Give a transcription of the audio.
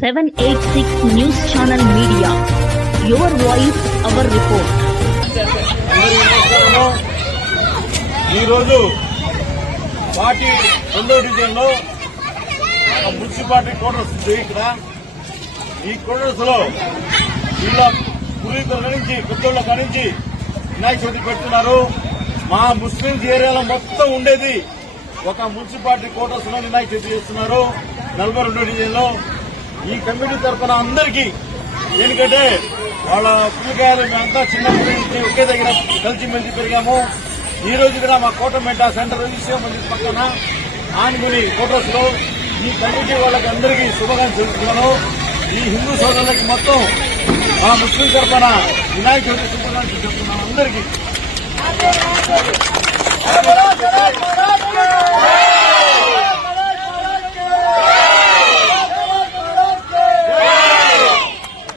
786 news channel media your voice our report ఈరోజు party రెండో డివిజన్లో మున్సిపాలిటీ కోటర్స్ ఇక్కడ. ఈ కోటర్స్లో వీళ్ళ పూర్వీకుల నుంచి కొత్తోళ్ళ నుంచి వినాయక చవితి పెడుతున్నారు. మా ముస్లింస్ ఏరియాలో మొత్తం ఉండేది ఒక మున్సిపాలిటీ కోటర్స్లో వినాయక చవితి చేస్తున్నారు. నలభై రెండో డివిజన్లో ఈ కమిటీ తరఫున అందరికీ ఎందుకంటే వాళ్ళ పిల్లకాయలు మేమంతా చిన్నప్పటి నుంచి ఒకే దగ్గర కలిసి మెలిసి పెరిగాము. ఈ రోజు కూడా మా కోటమెట్ట సెంటర్ విషయం మంది పక్కన ఆన్గుని ఫోటోస్లో ఈ కమిటీ వాళ్ళకి అందరికీ శుభాకాంక్షలు తెలుపుతున్నాను. ఈ హిందూ సోదరులకి మొత్తం మా ముస్లిం తరఫున వినాయక చవితి శుభాకాంక్షలు చెప్తున్నాను అందరికీ.